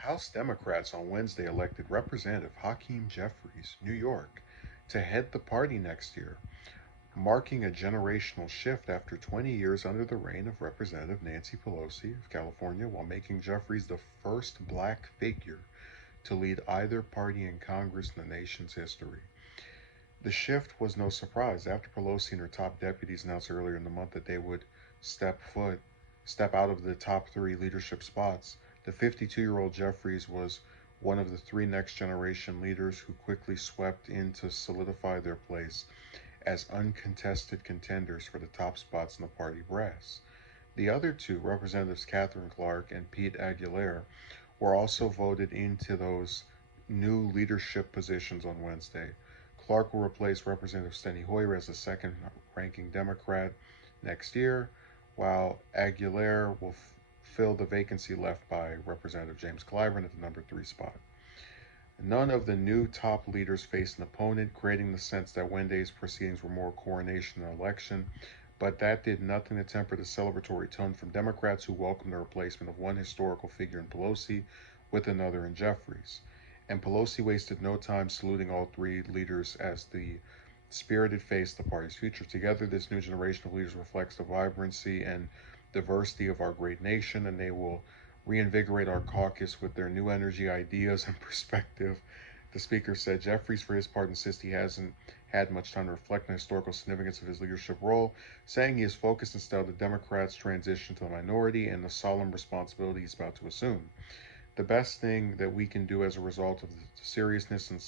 House Democrats on Wednesday elected Representative Hakeem Jeffries, New York, to head the party next year, marking a generational shift after 20 years under the reign of Representative Nancy Pelosi of California, while making Jeffries the first black figure to lead either party in Congress in the nation's history. The shift was no surprise after Pelosi and her top deputies announced earlier in the month that they would step foot, step out of the top three leadership spots. The 52-year-old Jeffries was one of the three next generation leaders who quickly swept in to solidify their place as uncontested contenders for the top spots in the party brass. The other two, Representatives Catherine Clark and Pete Aguilar, were also voted into those new leadership positions on Wednesday. Clark will replace Representative Steny Hoyer as the second ranking Democrat next year, while Aguilar will fill the vacancy left by Representative James Clyburn at the number three spot. None of the new top leaders faced an opponent, creating the sense that Wednesday's proceedings were more coronation than election, but that did nothing to temper the celebratory tone from Democrats who welcomed the replacement of one historical figure in Pelosi with another in Jeffries. And Pelosi wasted no time saluting all three leaders as the spirited face of the party's future. Together, this new generation of leaders reflects the vibrancy and diversity of our great nation, and they will reinvigorate our caucus with their new energy, ideas, and perspective. The speaker said Jeffries, for his part, insists he hasn't had much time to reflect on the historical significance of his leadership role, saying he is focused instead on the Democrats' transition to the minority and the solemn responsibility he's about to assume. The best thing that we can do as a result of the seriousness and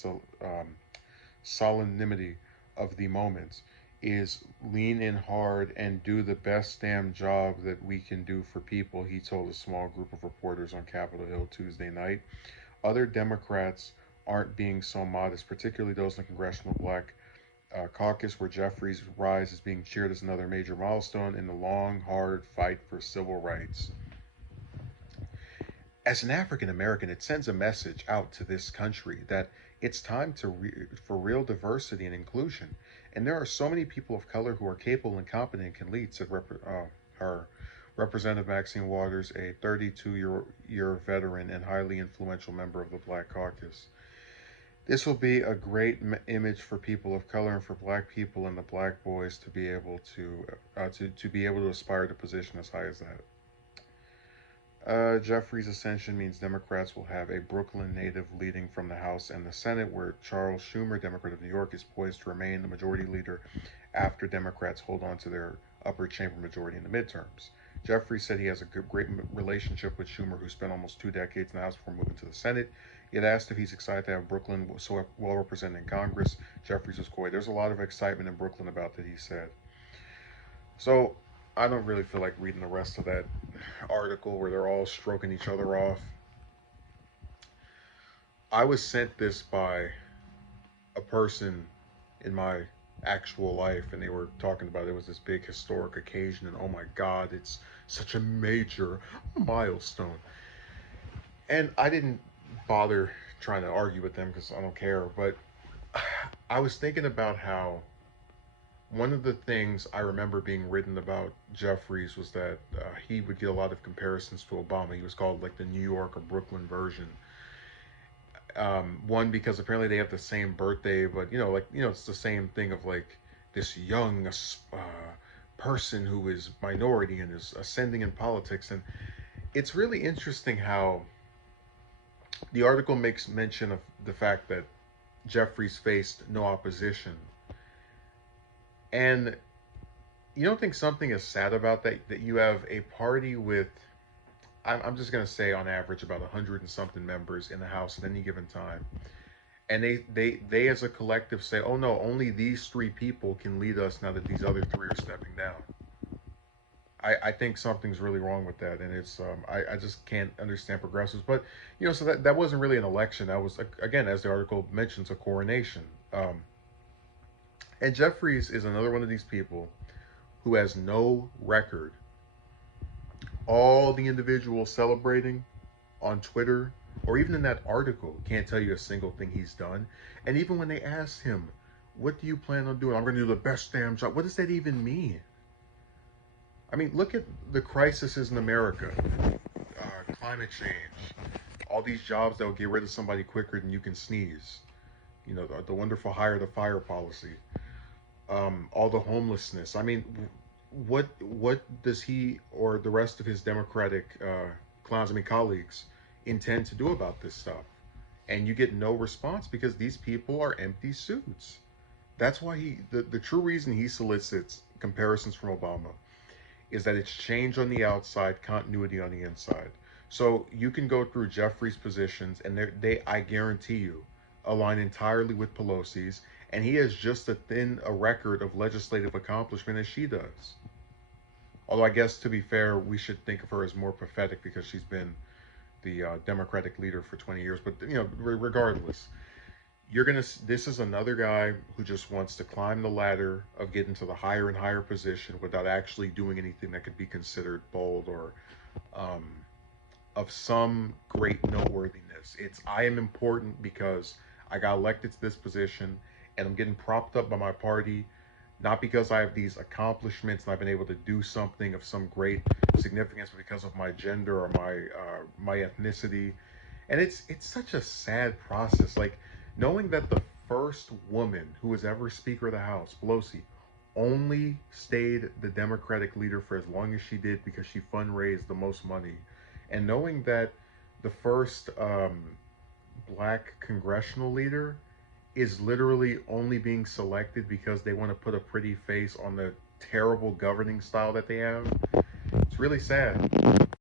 solemnity of the moment is lean in hard and do the best damn job that we can do for people, he told a small group of reporters on Capitol Hill Tuesday night. Other Democrats aren't being so modest, particularly those in the Congressional Black Caucus, where Jeffries' rise is being cheered as another major milestone in the long, hard fight for civil rights. As an African American, it sends a message out to this country that it's time for real diversity and inclusion. And there are so many people of color who are capable and competent and can lead, said her Representative Maxine Waters, a 32-year veteran and highly influential member of the Black Caucus. This will be a great image for people of color and for Black people and the Black boys to be able to be able to aspire to a position as high as that. Jeffrey's ascension means Democrats will have a Brooklyn native leading from the House and the Senate, where Charles Schumer, Democrat of New York, is poised to remain the majority leader after Democrats hold on to their upper chamber majority in the midterms. Jeffrey said he has a great relationship with Schumer, who spent almost 2 decades in the House before moving to the Senate. Yet asked if he's excited to have Brooklyn so well represented in Congress, Jeffries was coy. There's a lot of excitement in Brooklyn about that, he said. So I don't really feel like reading the rest of that article where they're all stroking each other off. I was sent this by a person in my actual life, and they were talking about it was this big historic occasion, and oh my God, it's such a major milestone. And I didn't bother trying to argue with them because I don't care, but I was thinking about how one of the things I remember being written about Jeffries was that he would get a lot of comparisons to Obama. He was called like the New York or Brooklyn version. One, because apparently they have the same birthday, but it's the same thing of like this young person who is minority and is ascending in politics. And it's really interesting how the article makes mention of the fact that Jeffries faced no opposition. And you don't think something is sad about that? That you have a party with, I'm just going to say on average about 100 and something members in the House at any given time. And they as a collective say, oh no, only these three people can lead us now that these other three are stepping down. I think something's really wrong with that. And it's, I just can't understand progressives. But, so that wasn't really an election. That was, again, as the article mentions, a coronation. And Jeffries is another one of these people who has no record. All the individuals celebrating on Twitter or even in that article can't tell you a single thing he's done. And even when they asked him, what do you plan on doing? I'm going to do the best damn job. What does that even mean? I mean, look at the crises in America, climate change, all these jobs that will get rid of somebody quicker than you can sneeze. You know, the wonderful hire the fire policy. All the homelessness. I mean, what does he or the rest of his Democratic clowns, I mean colleagues, intend to do about this stuff? And you get no response because these people are empty suits. That's why the true reason he solicits comparisons from Obama is that it's change on the outside, continuity on the inside. So you can go through Jeffrey's positions, and they, I guarantee you, align entirely with Pelosi's, and he has just as thin a record of legislative accomplishment as she does. Although I guess to be fair, we should think of her as more pathetic because she's been the Democratic leader for 20 years. But you know, regardless, you're gonna. This is another guy who just wants to climb the ladder of getting to the higher and higher position without actually doing anything that could be considered bold or um, of some great noteworthiness. It's I am important because I got elected to this position and I'm getting propped up by my party, not because I have these accomplishments and I've been able to do something of some great significance, but because of my gender or my ethnicity. And it's such a sad process. Like knowing that the first woman who was ever Speaker of the House, Pelosi, only stayed the Democratic leader for as long as she did because she fundraised the most money, and knowing that the first black congressional leader is literally only being selected because they want to put a pretty face on the terrible governing style that they have. It's really sad.